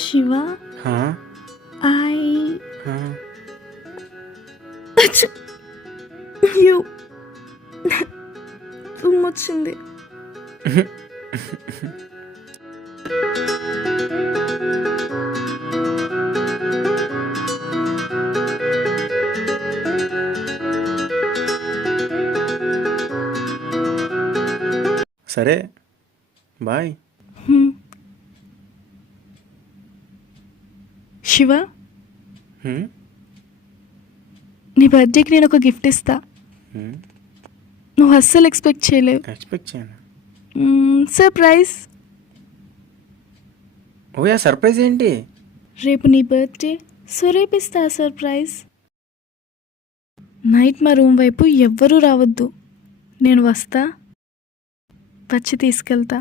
శివ हाँ ఐ हाँ యూ తుమ్మొచ్చింది. సరే బాయ్. శివ, నీ బర్త్డేకి నేను ఒక గిఫ్ట్ ఇస్తా. నువ్వు అస్సలు ఎక్స్పెక్ట్ చేయలేవు. ఎక్స్పెక్ట్ చేయను. సర్ప్రైజ్. ఓయా సర్ప్రైజ్ ఏంటి? రేపు నీ బర్త్డే, సో రేపు ఇస్తా సర్ప్రైజ్. నైట్ మా రూమ్ వైపు ఎవ్వరూ రావద్దు. నేను వస్తా, వచ్చి తీసుకెళ్తా.